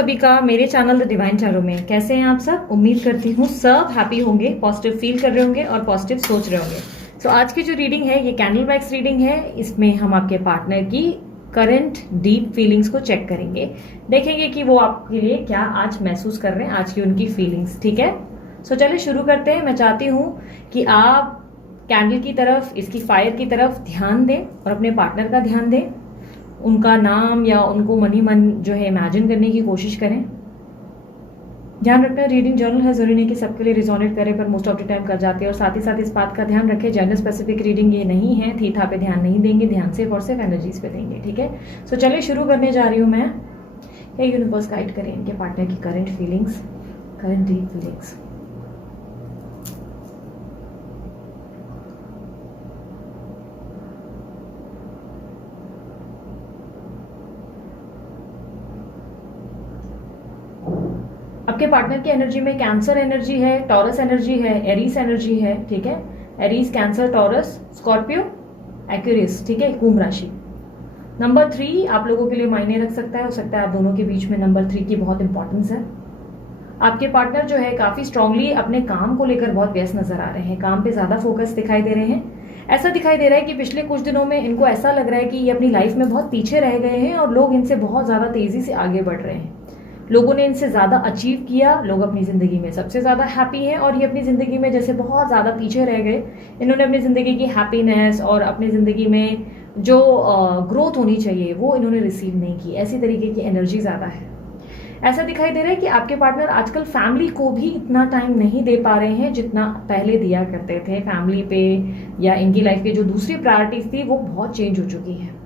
सभी का मेरे चैनल द डिवाइन टैरो में। कैसे हैं आप सब? उम्मीद करती हूँ सब हैप्पी होंगे, पॉजिटिव फील कर रहे होंगे और पॉजिटिव सोच रहे होंगे। सो आज की जो रीडिंग है ये कैंडल वैक्स रीडिंग है। इसमें हम आपके पार्टनर की करंट डीप फीलिंग्स को चेक करेंगे, देखेंगे कि वो आपके लिए क्या आज महसूस कर रहे हैं, आज की उनकी फीलिंग्स। ठीक है, सो चलिए शुरू करते हैं। मैं चाहती हूँ कि आप कैंडल की तरफ, इसकी फायर की तरफ ध्यान दें और अपने पार्टनर का ध्यान दें। उनका नाम या उनको मनी मन जो है इमेजिन करने की कोशिश करें। ध्यान रखना रीडिंग जर्नल है, जरूरी नहीं कि सबके लिए रिजोनेट करे, पर मोस्ट ऑफ द टाइम कर जाती है। और साथ ही साथ इस बात का ध्यान रखें, जेंडर स्पेसिफिक रीडिंग ये नहीं है, थीथा पे ध्यान नहीं देंगे, ध्यान सिर्फ और सिर्फ एनर्जीज पे देंगे। ठीक है, सो चलिए शुरू करने जा रही हूँ मैं। ये यूनिवर्स गाइड करें इनके पार्टनर की current feelings, current deep feelings. आपके पार्टनर की एनर्जी में कैंसर एनर्जी है, टॉरस एनर्जी है, एरीज एनर्जी है। ठीक है, Aries, cancer, taurus, Scorpio, Aquarius. ठीक है, कुंभ राशि। नंबर 3 आप लोगों के लिए मायने रख सकता है, हो सकता है आप दोनों के बीच में नंबर 3 की बहुत इंपॉर्टेंस है। आपके पार्टनर जो है काफी स्ट्रांगली अपने काम को लेकर बहुत व्यस्त नजर आ रहे हैं, काम पे ज्यादा फोकस दिखाई दे रहे हैं। ऐसा दिखाई दे रहा है कि पिछले कुछ दिनों में इनको ऐसा लग रहा है कि ये अपनी लाइफ में बहुत पीछे रह गए हैं और लोग इनसे बहुत ज्यादा तेजी से आगे बढ़ रहे हैं। लोगों ने इनसे ज्यादा अचीव किया, लोग अपनी जिंदगी में सबसे ज्यादा हैप्पी हैं और ये अपनी जिंदगी में जैसे बहुत ज्यादा पीछे रह गए। इन्होंने अपनी जिंदगी की हैप्पीनेस और अपनी जिंदगी में जो ग्रोथ होनी चाहिए वो इन्होंने रिसीव नहीं की। ऐसी तरीके की एनर्जी ज्यादा है। ऐसा दिखाई दे रहा है कि आपके पार्टनर आजकल फैमिली को भी इतना टाइम नहीं दे पा रहे हैं जितना पहले दिया करते थे। फैमिली पे या इनकी लाइफ की जो दूसरी प्रायोरिटीज थी वो बहुत चेंज हो चुकी है।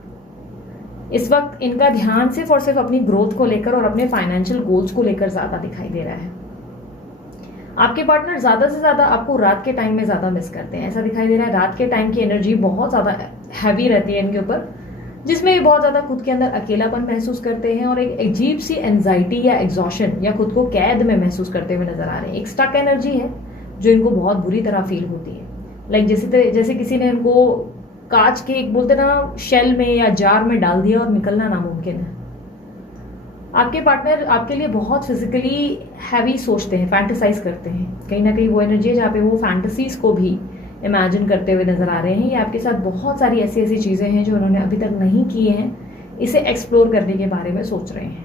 इस वक्त इनका ध्यान सिर्फ और सिर्फ अपनी ग्रोथ को लेकर और अपने फाइनेंशियल गोल्स को लेकर ज्यादा दिखाई दे रहा है। आपके पार्टनर ज्यादा से ज्यादा आपको रात के टाइम में ज्यादा मिस करते हैं। ऐसा दिखाई दे रहा है रात के टाइम की एनर्जी बहुत ज्यादा हैवी रहती है इनके ऊपर, जिसमें ये बहुत ज्यादा खुद के अंदर अकेलापन महसूस करते हैं और एक अजीब सी एंजाइटी या एग्जॉशन या खुद को कैद में महसूस करते हुए नजर आ रहे हैं। एक स्टक एनर्जी है जो इनको बहुत बुरी तरह फील होती है। लाइक जैसे किसी ने इनको कांच के एक बोलते ना शेल में या जार में डाल दिया और निकलना नामुमकिन है। आपके पार्टनर आपके लिए बहुत फिजिकली हैवी सोचते हैं, फैंटेसाइज करते हैं। कहीं ना कहीं वो एनर्जी है जहाँ पे वो फैंटेसीज को भी इमेजिन करते हुए नजर आ रहे हैं। ये आपके साथ बहुत सारी ऐसी ऐसी चीजें हैं जो उन्होंने अभी तक नहीं की हैं, इसे एक्सप्लोर करने के बारे में सोच रहे हैं।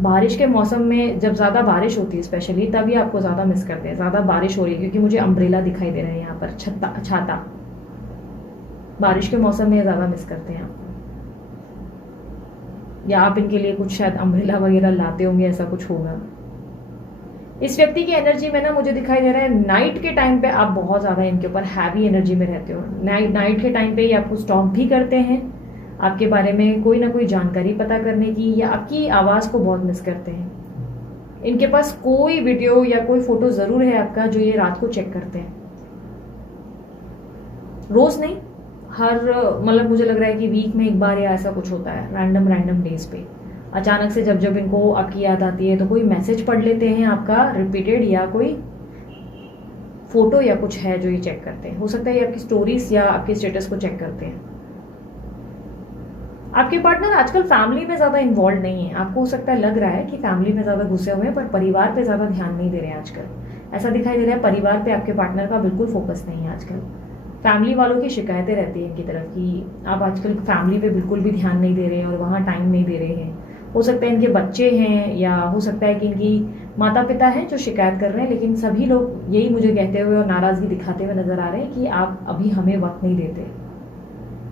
बारिश के मौसम में जब ज्यादा बारिश होती है स्पेशली, तभी आपको ज्यादा मिस करते हैं। ज्यादा बारिश हो रही है क्योंकि मुझे अम्ब्रेला दिखाई दे रहा है यहाँ पर, छाता। बारिश के मौसम में ज्यादा मिस करते हैं आपको, या आप इनके लिए कुछ शायद अम्ब्रेला वगैरह लाते होंगे, ऐसा कुछ होगा। इस व्यक्ति की एनर्जी में ना मुझे दिखाई दे रहा है नाइट के टाइम पे आप बहुत ज्यादा इनके ऊपर हैवी एनर्जी में रहते हो। नाइट के टाइम पे ये आपको स्टॉक भी करते हैं, आपके बारे में कोई ना कोई जानकारी पता करने की, या आपकी आवाज को बहुत मिस करते हैं। इनके पास कोई वीडियो या कोई फोटो जरूर है आपका जो ये रात को चेक करते हैं। रोज नहीं, हर मतलब मुझे लग रहा है कि वीक में एक बार या ऐसा कुछ होता है। रैंडम डेज पे अचानक से जब इनको आपकी याद आती है तो कोई मैसेज पढ़ लेते हैं आपका रिपीटेड, या कोई फोटो या कुछ है जो ये चेक करते हैं। हो सकता है ये आपकी स्टोरीज या आपके स्टेटस को चेक करते हैं। आपके पार्टनर आजकल फैमिली में ज्यादा इन्वॉल्व नहीं है। आपको हो सकता है लग रहा है कि फैमिली में ज्यादा घुसे हुए हैं, पर परिवार पे ज्यादा ध्यान नहीं दे रहे हैं आजकल। ऐसा दिखाई दे रहा है परिवार पे आपके पार्टनर का बिल्कुल फोकस नहीं है आजकल। फैमिली वालों की शिकायतें रहती है इनकी तरफ कि आप आजकल फैमिली पे बिल्कुल भी ध्यान नहीं दे रहे हैं और वहाँ टाइम नहीं दे रहे हैं। हो सकता है इनके बच्चे हैं, या हो सकता है कि इनकी माता पिता हैं जो शिकायत कर रहे हैं, लेकिन सभी लोग यही मुझे कहते हुए और नाराजगी दिखाते हुए नजर आ रहे हैं कि आप अभी हमें वक्त नहीं देते।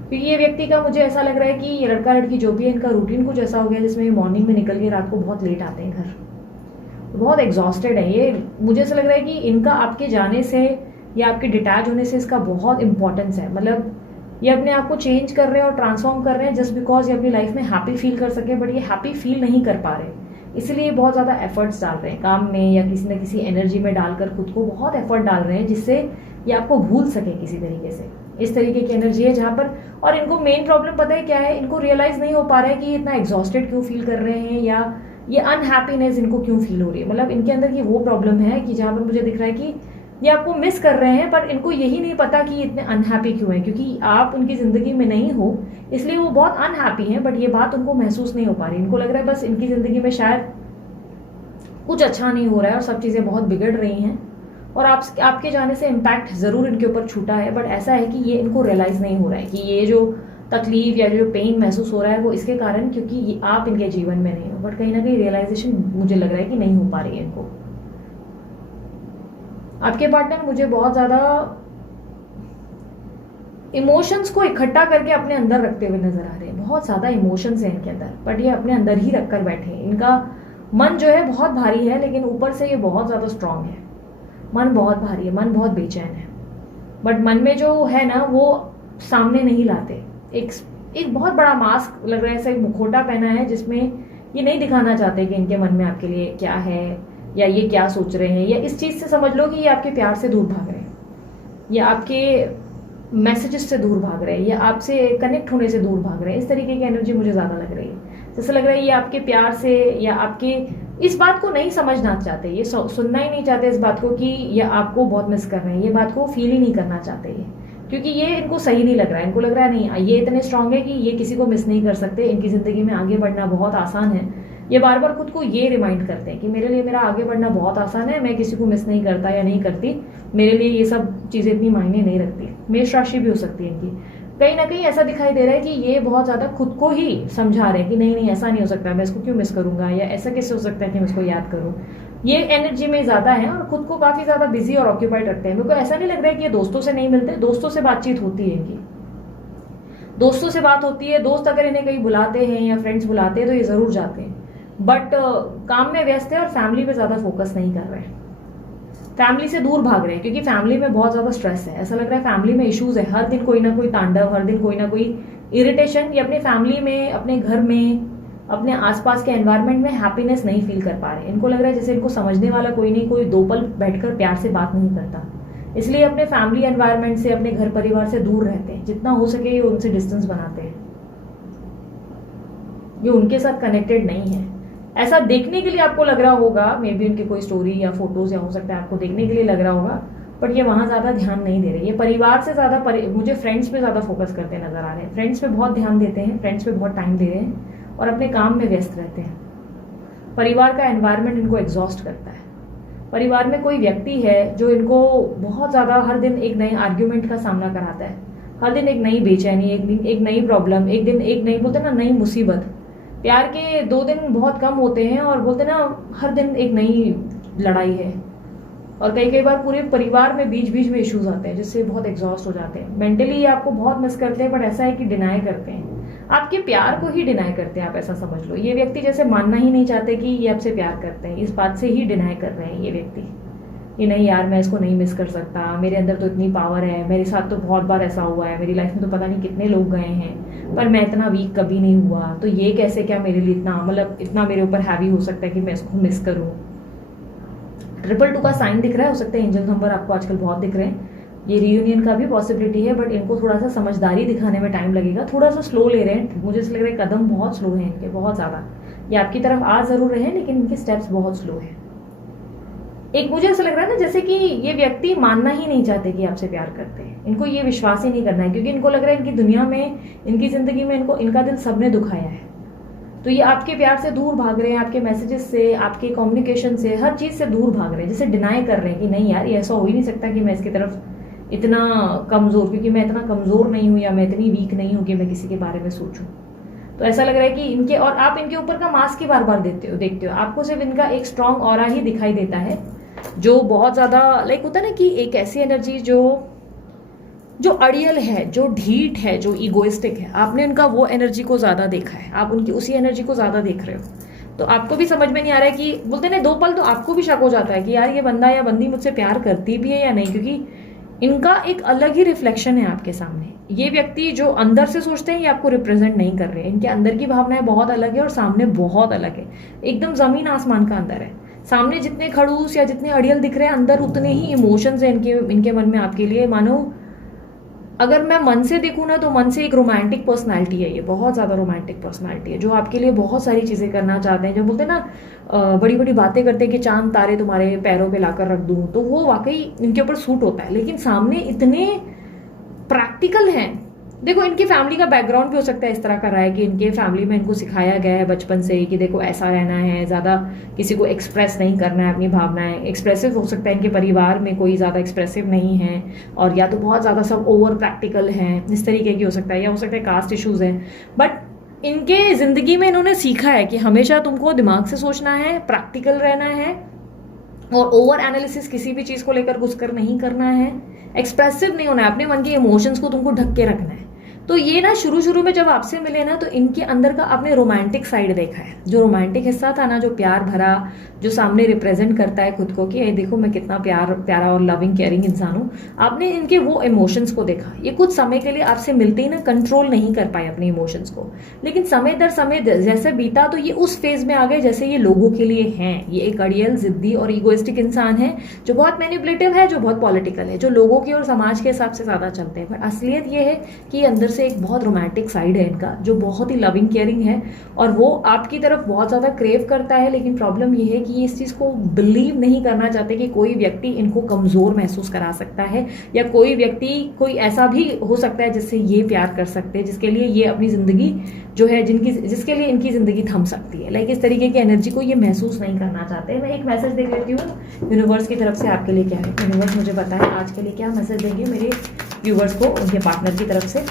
क्योंकि ये व्यक्ति का मुझे ऐसा लग रहा है कि ये लड़का लड़की जो भी है, इनका रूटीन कुछ ऐसा हो गया जिसमें ये मॉर्निंग में निकल के रात को बहुत लेट आते हैं घर, बहुत एग्जॉस्टेड है ये। मुझे ऐसा लग रहा है कि इनका आपके जाने से या आपके डिटैच होने से इसका बहुत इंपॉर्टेंस है। मतलब ये अपने आप को चेंज कर रहे हैं और ट्रांसफॉर्म कर रहे हैं जस्ट बिकॉज ये अपनी लाइफ में हैप्पी फील कर सके, बट ये हैप्पी फील नहीं कर पा रहे, इसलिए ये बहुत ज्यादा एफर्ट्स डाल रहे हैं काम में या किसी न किसी एनर्जी में डालकर खुद को बहुत एफर्ट डाल रहे हैं जिससे ये आपको भूल सके किसी तरीके से। इस तरीके की एनर्जी है जहां पर, और इनको मेन प्रॉब्लम पता है क्या है, इनको रियलाइज नहीं हो पा रहा है कि ये इतना एग्जॉस्टेड क्यों फील कर रहे हैं या ये अनहैप्पीनेस इनको क्यों फील हो रही है। मतलब इनके अंदर की वो प्रॉब्लम है कि जहां पर मुझे दिख रहा है कि ये आपको मिस कर रहे हैं, पर इनको यही नहीं पता कि ये इतने अनहैप्पी क्यों हैं, क्योंकि आप उनकी ज़िंदगी में नहीं हो इसलिए वो बहुत अनहैप्पी हैं, बट ये बात उनको महसूस नहीं हो पा रही। इनको लग रहा है बस इनकी ज़िंदगी में शायद कुछ अच्छा नहीं हो रहा है और सब चीज़ें बहुत बिगड़ रही हैं, और आपके जाने से इम्पैक्ट ज़रूर इनके ऊपर छूटा है, बट ऐसा है कि ये इनको रियलाइज़ नहीं हो रहा है कि ये जो तकलीफ या जो पेन महसूस हो रहा है वो इसके कारण क्योंकि ये आप इनके जीवन में नहीं हो, बट कहीं ना कहीं रियलाइजेशन मुझे लग रहा है कि नहीं हो पा रही है इनको। आपके पार्टनर मुझे बहुत ज़्यादा इमोशंस को इकट्ठा करके अपने अंदर रखते हुए नजर आ रहे हैं। बहुत ज़्यादा इमोशंस हैं इनके अंदर, बट ये अपने अंदर ही रख कर बैठे हैं। इनका मन जो है बहुत भारी है, लेकिन ऊपर से ये बहुत ज़्यादा स्ट्रांग है। मन बहुत भारी है, मन बहुत बेचैन है, बट मन में जो है ना वो सामने नहीं लाते। एक बहुत बड़ा मास्क लग रहा है, ऐसा एक मुखौटा पहना है जिसमें ये नहीं दिखाना चाहते कि इनके मन में आपके लिए क्या है या ये क्या सोच रहे हैं, या इस चीज़ से समझ लो कि ये आपके प्यार से दूर भाग रहे हैं, या आपके मैसेजेस से दूर भाग रहे हैं, या आपसे कनेक्ट होने से दूर भाग रहे हैं। इस तरीके की एनर्जी मुझे ज़्यादा लग रही है। जैसे लग रहा है ये आपके प्यार से या आपके इस बात को नहीं समझना चाहते, ये सुनना ही नहीं चाहते इस बात को कि ये आपको बहुत मिस कर रहे हैं, ये बात को फील ही नहीं करना चाहते ये, क्योंकि ये इनको सही नहीं लग रहा है। इनको लग रहा है नहीं, ये इतने स्ट्रांग है कि ये किसी को मिस नहीं कर सकते, इनकी ज़िंदगी में आगे बढ़ना बहुत आसान है। ये बार बार खुद को ये रिमाइंड करते हैं कि मेरे लिए मेरा आगे बढ़ना बहुत आसान है, मैं किसी को मिस नहीं करता या नहीं करती, मेरे लिए ये सब चीज़ें इतनी मायने नहीं रखती। मेष राशि भी हो सकती है इनकी। कहीं ना कहीं ऐसा दिखाई दे रहा है कि ये बहुत ज़्यादा खुद को ही समझा रहे हैं कि नहीं नहीं ऐसा नहीं हो सकता, मैं इसको क्यों मिस करूंगा, या ऐसा कैसे हो सकता है कि मैं इसको याद करूँ। ये एनर्जी में ज़्यादा है और खुद को काफ़ी ज़्यादा बिजी और ऑक्यूपाइड रखते हैं। मेरे को ऐसा नहीं लग रहा है कि ये दोस्तों से नहीं मिलते, दोस्तों से बातचीत होती है इनकी, दोस्तों से बात होती है। दोस्त अगर इन्हें कहीं बुलाते हैं या फ्रेंड्स बुलाते हैं तो ये ज़रूर जाते हैं, बट काम में व्यस्त है और फैमिली पे ज़्यादा फोकस नहीं कर रहे हैं, फैमिली से दूर भाग रहे हैं, क्योंकि फैमिली में बहुत ज़्यादा स्ट्रेस है। ऐसा लग रहा है फैमिली में इश्यूज है, हर दिन कोई ना कोई तांडव, हर दिन कोई ना कोई इरिटेशन। ये अपने फैमिली में, अपने घर में, अपने आसपास के एनवायरनमेंट में हैप्पीनेस नहीं फील कर पा रहे। इनको लग रहा है जैसे इनको समझने वाला कोई नहीं, कोई दो पल बैठकर प्यार से बात नहीं करता, इसलिए अपने फैमिली एनवायरनमेंट से, अपने घर परिवार से दूर रहते हैं। जितना हो सके ये उनसे डिस्टेंस बनाते हैं, ये उनके साथ कनेक्टेड नहीं है। ऐसा देखने के लिए आपको लग रहा होगा, मे बी उनकी कोई स्टोरी या फोटोज, या हो सकता है आपको देखने के लिए लग रहा होगा, बट ये वहाँ ज़्यादा ध्यान नहीं दे रहे। ये परिवार से ज़्यादा मुझे फ्रेंड्स पे ज़्यादा फोकस करते नजर आ रहे हैं। फ्रेंड्स पे बहुत ध्यान देते हैं, फ्रेंड्स पे बहुत टाइम दे रहे हैं और अपने काम में व्यस्त रहते हैं। परिवार का एनवायरनमेंट इनको एग्जॉस्ट करता है। परिवार में कोई व्यक्ति है जो इनको बहुत ज़्यादा हर दिन एक नए आर्ग्यूमेंट का सामना कराता है, हर दिन एक नई बेचैनी, एक नई प्रॉब्लम, एक दिन एक नई, बोलते ना, नई मुसीबत। प्यार के 2 दिन बहुत कम होते हैं और बोलते ना हर दिन एक नई लड़ाई है, और कई बार पूरे परिवार में बीच बीच में इश्यूज आते हैं जिससे बहुत एग्जॉस्ट हो जाते हैं। मेंटली ये आपको बहुत मिस करते हैं, बट ऐसा है कि डिनाई करते हैं, आपके प्यार को ही डिनाई करते हैं। आप ऐसा समझ लो, ये व्यक्ति जैसे मानना ही नहीं चाहते कि ये आपसे प्यार करते हैं, इस बात से ही डिनाई कर रहे हैं ये व्यक्ति कि नहीं यार मैं इसको नहीं मिस कर सकता, मेरे अंदर तो इतनी पावर है, मेरे साथ तो बहुत बार ऐसा हुआ है, मेरी लाइफ में तो पता नहीं कितने लोग गए हैं, पर मैं इतना वीक कभी नहीं हुआ, तो ये कैसे क्या मेरे लिए इतना, मतलब इतना मेरे ऊपर हैवी हो सकता है कि मैं इसको मिस करूँ। 222 का साइन दिख रहा है, हो सकता है एंजल नंबर आपको आजकल बहुत दिख रहे हैं। ये रियूनियन का भी पॉसिबिलिटी है, बट इनको थोड़ा सा समझदारी दिखाने में टाइम लगेगा, थोड़ा सा स्लो ले रहे हैं। मुझे ऐसा लग रहा है कदम बहुत स्लो है इनके, बहुत ज़्यादा। ये आपकी तरफ आ जरूर रहे हैं लेकिन इनके स्टेप्स बहुत स्लो है। एक मुझे ऐसा लग रहा है ना जैसे कि ये व्यक्ति मानना ही नहीं चाहते कि आपसे प्यार करते हैं, इनको ये विश्वास ही नहीं करना है, क्योंकि इनको लग रहा है इनकी दुनिया में, इनकी जिंदगी में इनको इनका दिल सबने दुखाया है, तो ये आपके प्यार से दूर भाग रहे हैं, आपके मैसेजेस से, आपके कम्युनिकेशन से, हर चीज़ से दूर भाग रहे हैं, जैसे डिनाई कर रहे हैं कि नहीं यार ये ऐसा हो ही नहीं सकता कि मैं इसकी तरफ इतना कमज़ोर, क्योंकि मैं इतना कमज़ोर नहीं हूँ या मैं इतनी वीक नहीं हूँ कि मैं किसी के बारे में सोचूं। तो ऐसा लग रहा है कि इनके, और आप इनके ऊपर का मास्क ही बार बार देखते हो, आपको सिर्फ इनका एक स्ट्रॉन्ग ऑरा ही दिखाई देता है, जो बहुत ज़्यादा लाइक होता है ना कि एक ऐसी एनर्जी जो अड़ियल है, जो ढीठ है, जो ईगोइस्टिक है। आपने उनका वो एनर्जी को ज़्यादा देखा है, आप उनकी उसी एनर्जी को ज़्यादा देख रहे हो, तो आपको भी समझ में नहीं आ रहा है कि, बोलते ना 2 पल तो आपको भी शक हो जाता है कि यार ये बंदा या बंदी मुझसे प्यार करती भी है या नहीं, क्योंकि इनका एक अलग ही रिफ्लेक्शन है आपके सामने। ये व्यक्ति जो अंदर से सोचते हैं ये आपको रिप्रेजेंट नहीं कर रहे हैं, इनके अंदर की भावनाएं बहुत अलग है और सामने बहुत अलग है, एकदम ज़मीन आसमान का अंदर है। सामने जितने खड़ूस या जितने अड़ियल दिख रहे हैं, अंदर उतने ही इमोशंस हैं इनके मन में आपके लिए, मानो अगर मैं मन से देखूँ ना तो मन से एक रोमांटिक पर्सनालिटी है, ये बहुत ज़्यादा रोमांटिक पर्सनालिटी है, जो आपके लिए बहुत सारी चीज़ें करना चाहते हैं, जो बोलते हैं ना बड़ी बड़ी बातें करते हैं कि चांद तारे तुम्हारे पैरों पे लाकर रख दूँ, तो वो वाकई इनके ऊपर सूट होता है। लेकिन सामने इतने प्रैक्टिकल हैं। देखो, इनकी फैमिली का बैकग्राउंड भी हो सकता है इस तरह का रहा है कि इनके फैमिली में इनको सिखाया गया है बचपन से कि देखो ऐसा रहना है, ज़्यादा किसी को एक्सप्रेस नहीं करना है अपनी भावनाएं। एक्सप्रेसिव हो सकता है इनके परिवार में कोई ज़्यादा एक्सप्रेसिव नहीं है, और या तो बहुत ज़्यादा सब ओवर प्रैक्टिकल हैं, इस तरीके की हो सकता है, या हो सकता है कास्ट इशूज़ हैं। बट इनके ज़िंदगी में इन्होंने सीखा है कि हमेशा तुमको दिमाग से सोचना है, प्रैक्टिकल रहना है, और ओवर एनालिसिस किसी भी चीज़ को लेकर घुसकर नहीं करना है, एक्सप्रेसिव नहीं होना है, अपने मन के इमोशंस को तुमको ढक के रखना है। तो ये ना शुरू शुरू में जब आपसे मिले ना, तो इनके अंदर का आपने रोमांटिक साइड देखा है, जो रोमांटिक हिस्सा था ना, जो प्यार भरा, जो सामने रिप्रेजेंट करता है खुद को कि ये देखो मैं कितना प्यारा और लविंग केयरिंग इंसान हूँ। आपने इनके वो इमोशंस को देखा। ये कुछ समय के लिए आपसे मिलते ही ना कंट्रोल नहीं कर पाए अपने इमोशंस को, लेकिन समय दर समय जैसे बीता तो ये उस फेज में आ गए जैसे ये लोगों के लिए हैं। ये एक अड़ियल, जिद्दी और इगोइस्टिक इंसान है, जो बहुत मैनिपुलेटिव है, जो बहुत पॉलिटिकल है, जो लोगों की और समाज के हिसाब से ज्यादा चलते हैं। पर असलियत ये है कि अंदर से एक बहुत रोमांटिक साइड है इनका, जो बहुत ही लविंग केयरिंग है, और वो आपकी तरफ बहुत ज्यादा क्रेव करता है। लेकिन प्रॉब्लम ये है कि ये इस चीज को बिलीव नहीं करना चाहते कि कोई व्यक्ति इनको कमजोर महसूस करा सकता है, या कोई व्यक्ति कोई ऐसा भी हो सकता है जिससे ये प्यार कर सकते हैं, जिसके लिए ये अपनी जिंदगी जो है जिसके लिए इनकी जिंदगी थम सकती है। लाइक इस तरीके की एनर्जी को ये महसूस नहीं करना चाहते। मैं एक मैसेज देख लेती हूँ यूनिवर्स की तरफ से आपके लिए क्या है। यूनिवर्स मुझे बताए आज के लिए क्या मैसेज देंगे मेरे व्यूवर्स को उनके पार्टनर की तरफ से।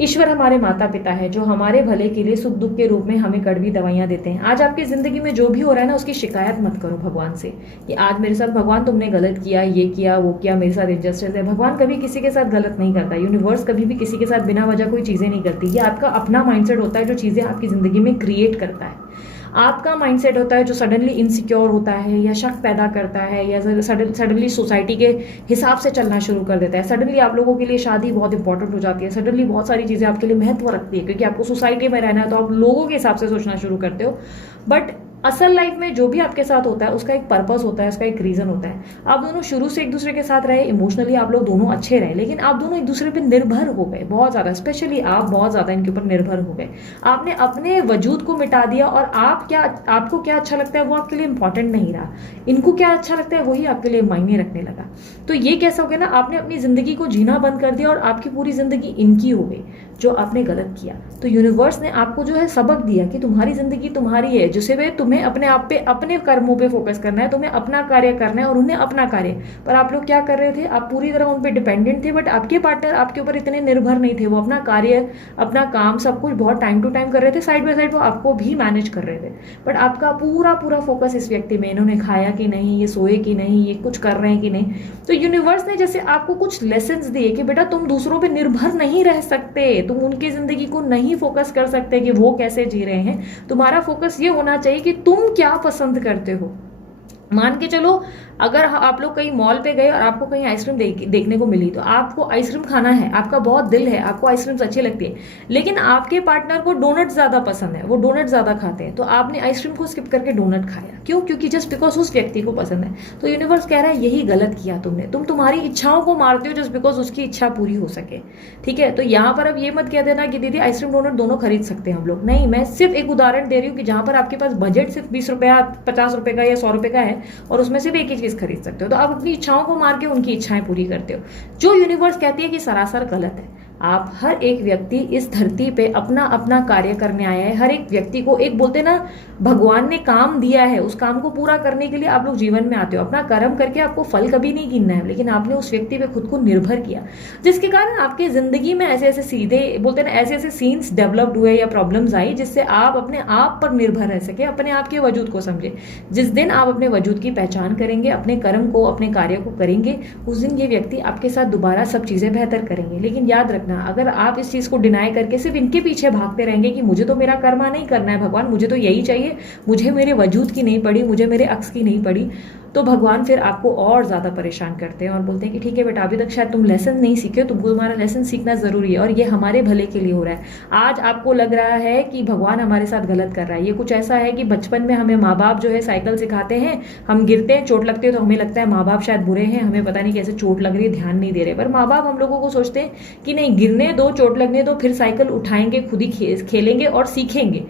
ईश्वर हमारे माता पिता है, जो हमारे भले के लिए सुख दुख के रूप में हमें कड़वी दवाइयां देते हैं। आज आपकी जिंदगी में जो भी हो रहा है ना, उसकी शिकायत मत करो भगवान से कि आज मेरे साथ भगवान तुमने गलत किया, ये किया, वो किया, मेरे साथ इनजस्टिस है। भगवान कभी किसी के साथ गलत नहीं करता। यूनिवर्स कभी भी किसी के साथ बिना वजह कोई चीजें नहीं करती। ये आपका अपना माइंडसेट होता है जो चीजें आपकी जिंदगी में क्रिएट करता है। आपका माइंडसेट होता है जो सडनली इनसिक्योर होता है, या शक पैदा करता है, या सडनली सोसाइटी के हिसाब से चलना शुरू कर देता है। सडनली आप लोगों के लिए शादी बहुत इंपॉर्टेंट हो जाती है, सडनली बहुत सारी चीज़ें आपके लिए महत्व रखती है, क्योंकि आपको सोसाइटी में रहना है, तो आप लोगों के हिसाब से सोचना शुरू करते हो। बट असल लाइफ में जो भी आपके साथ होता है उसका एक पर्पस होता है, उसका एक रीजन होता है। आप दोनों शुरू से एक दूसरे के साथ रहे, इमोशनली आप लोग दोनों अच्छे रहे, लेकिन आप दोनों एक दूसरे पे निर्भर हो गए बहुत ज्यादा। स्पेशली आप बहुत ज्यादा इनके ऊपर निर्भर हो गए। आपने अपने वजूद को मिटा दिया, और आपको क्या अच्छा लगता है वो आपके लिए इंपॉर्टेंट नहीं रहा। इनको क्या अच्छा लगता है वही आपके लिए मायने रखने लगा। तो ये कैसा हो गया ना, आपने अपनी जिंदगी को जीना बंद कर दिया और आपकी पूरी जिंदगी इनकी हो गई, जो आपने गलत किया। तो यूनिवर्स ने आपको जो है सबक दिया कि तुम्हारी जिंदगी तुम्हारी है, जिसे वे तुम्हें अपने आप पे, अपने कर्मों पे फोकस करना है, तुम्हें अपना कार्य करना है और उन्हें अपना कार्य। पर आप लोग क्या कर रहे थे, आप पूरी तरह उन पे डिपेंडेंट थे, बट आपके पार्टनर आपके ऊपर इतने निर्भर नहीं थे। वो अपना कार्य, अपना काम, सब कुछ बहुत टाइम टू टाइम कर रहे थे, साइड बाय साइड वो आपको भी मैनेज कर रहे थे। बट आपका पूरा पूरा फोकस इस व्यक्ति में, इन्होंने खाया कि नहीं, ये सोए कि नहीं, ये कुछ कर रहे हैं कि नहीं। तो यूनिवर्स ने जैसे आपको कुछ लेसन्स दिए कि बेटा तुम दूसरों पे निर्भर नहीं रह सकते, तुम उनकी जिंदगी को नहीं फोकस कर सकते कि वो कैसे जी रहे हैं। तुम्हारा फोकस ये होना चाहिए कि तुम क्या पसंद करते हो। मान के चलो, अगर आप लोग कहीं मॉल पे गए और आपको कहीं आइसक्रीम देखने को मिली, तो आपको आइसक्रीम खाना है, आपका बहुत दिल है, आपको आइसक्रीम अच्छी लगती है, लेकिन आपके पार्टनर को डोनट ज्यादा पसंद है, वो डोनट ज्यादा खाते हैं, तो आपने आइसक्रीम को स्किप करके डोनट खाया। क्यों? क्योंकि जस्ट बिकॉज उस व्यक्ति को पसंद है। तो यूनिवर्स कह रहा है यही गलत किया तुमने, तुम तुम्हारी इच्छाओं को मारते हो जस्ट बिकॉज उसकी इच्छा पूरी हो सके। ठीक है, तो यहाँ पर अब ये मत कह देना कि दीदी आइसक्रीम डोनट दोनों खरीद सकते हैं हम लोग। नहीं, मैं सिर्फ एक उदाहरण दे रही हूँ कि जहां पर आपके पास बजट सिर्फ 20 रुपया, 50 रुपए का या 100 रुपए का है, और उसमें सिर्फ एक ही चीज खरीद सकते हो, तो आप अपनी इच्छाओं को मार के उनकी इच्छाएं पूरी करते हो, जो यूनिवर्स कहती है कि सरासर गलत है। आप हर एक व्यक्ति इस धरती पे अपना अपना कार्य करने आया है। हर एक व्यक्ति को एक, बोलते ना, भगवान ने काम दिया है, उस काम को पूरा करने के लिए आप लोग जीवन में आते हो। अपना कर्म करके आपको फल कभी नहीं गिनना है, लेकिन आपने उस व्यक्ति पे खुद को निर्भर किया, जिसके कारण आपकी जिंदगी में ऐसे ऐसे सीधे, बोलते ना, ऐसे ऐसे सीन्स डेवलप्ड हुए या प्रॉब्लम्स आई, जिससे आप अपने आप पर निर्भर रह सके, अपने आप के वजूद को समझे। जिस दिन आप अपने वजूद की पहचान करेंगे, अपने कर्म को, अपने कार्य को करेंगे, उस दिन ये व्यक्ति आपके साथ दोबारा सब चीजें बेहतर करेंगे। लेकिन याद रखना, अगर आप इस चीज को डिनाई करके सिर्फ इनके पीछे भागते रहेंगे कि मुझे तो मेरा कर्मा नहीं करना है भगवान, मुझे तो यही चाहिए ये मुझे मेरे वजूद की नहीं पड़ी, मुझे मेरे अक्स की नहीं पड़ी, तो भगवान फिर आपको और ज़्यादा परेशान करते हैं और बोलते हैं कि ठीक है बेटा, अभी तक शायद तुम लेसन नहीं सीखे हो, तुमको तुम्हारा लेसन सीखना ज़रूरी है और ये हमारे भले के लिए हो रहा है। आज आपको लग रहा है कि भगवान हमारे साथ गलत कर रहा है। ये कुछ ऐसा है कि बचपन में हमें माँ बाप जो है साइकिल सिखाते हैं, हम गिरते हैं, चोट लगती है तो हमें लगता है माँ बाप शायद बुरे हैं, हमें पता नहीं कैसे चोट लग रही है, ध्यान नहीं दे रहे। पर माँ बाप हम लोगों को सोचते हैं कि नहीं, गिरने दो, चोट लगने दो, फिर साइकिल उठाएंगे, खुद ही खेलेंगे और सीखेंगे।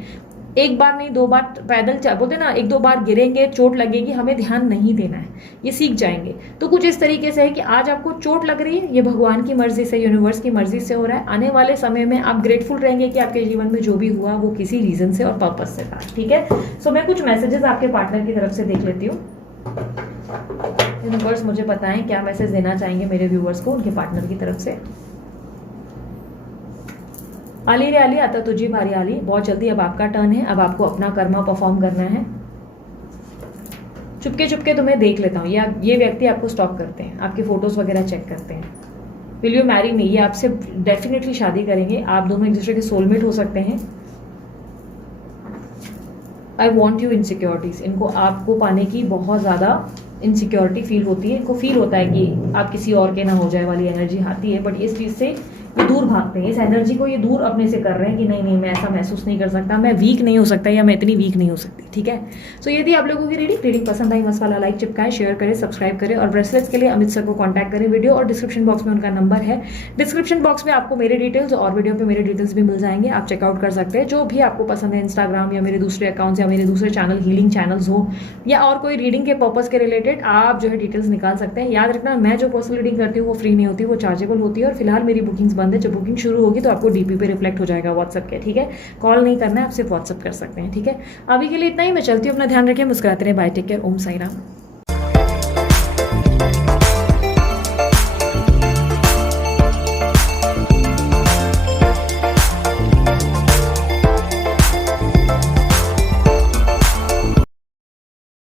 एक बार नहीं, दो बार पैदल बोलते ना, एक दो बार गिरेंगे, चोट लगेगी, हमें ध्यान नहीं देना है, ये सीख जाएंगे। तो कुछ इस तरीके से है कि आज आपको चोट लग रही है, ये भगवान की मर्जी से, यूनिवर्स की मर्जी से हो रहा है। आने वाले समय में आप ग्रेटफुल रहेंगे कि आपके जीवन में जो भी हुआ वो किसी रीजन से और पर्पज से था, ठीक है। सो मैं कुछ मैसेजेस आपके पार्टनर की तरफ से देख लेती हूँ। यूनिवर्स मुझे बताएं क्या मैसेज देना चाहेंगे मेरे व्यूअर्स को उनके पार्टनर की तरफ से। आली रे आली, आता तुझी भारी आली, बहुत जल्दी अब आपका टर्न है, अब आपको अपना कर्मा परफॉर्म करना है। चुपके चुपके तुम्हें देख लेता हूँ, ये व्यक्ति आपको स्टॉक करते हैं, आपके फोटोज वगैरह चेक करते हैं। विल यू मैरी मी, ये आपसे डेफिनेटली शादी करेंगे, आप दोनों एक दूसरे के सोलमेट हो सकते हैं। आई वॉन्ट यू इनसिक्योरिटीज, इनको आपको पाने की बहुत ज़्यादा इनसिक्योरिटी फील होती है, इनको फील होता है कि आप किसी और के ना हो जाए वाली एनर्जी आती है, बट इस चीज़ से ये दूर भागते हैं, इस एनर्जी को ये दूर अपने से कर रहे हैं कि नहीं नहीं, मैं ऐसा महसूस नहीं कर सकता, मैं वीक नहीं हो सकता, या मैं इतनी वीक नहीं हो सकती, ठीक है। सो यदि आप लोगों की रीडिंग पसंद आई, मस्त वाला लाइक चिपकाएं, शेयर करें, सब्सक्राइब करें, और ब्रेसलेट्स के लिए अमित सर को कॉन्टैक्ट करें। वीडियो और डिस्क्रिप्शन बॉक्स में उनका नंबर है, डिस्क्रिप्शन बॉक्स में आपको मेरे डिटेल्स और वीडियो पे मेरे डिटेल्स भी मिल जाएंगे, आप चेकआउट कर सकते हैं। जो भी आपको पसंद है, इंस्टाग्राम या मेरे दूसरे अकाउंट्स या मेरे दूसरे चैनल, हीलिंग चैनल्स हो या और कोई रीडिंग के पर्पज के रिलेटेड, आप जो है डिटेल्स निकाल सकते हैं। याद रखना, मैं जो पर्सनल रीडिंग करती हूँ वो फ्री नहीं होती, वो चार्जेबल होती है, और फिलहाल मेरी बुकिंग्स बंद है। जब बुकिंग शुरू होगी तो आपको डीपी पे रिफ्लेक्ट हो जाएगा व्हाट्सएप के, ठीक है। कॉल नहीं करना है, आप सिर्फ व्हाट्सएप कर सकते हैं, ठीक है। अभी के लिए इतना ही, मैं चलती हूँ, अपना ध्यान रखें, मुस्कुराते रहे, बाय, टेक केयर, ओम साई राम।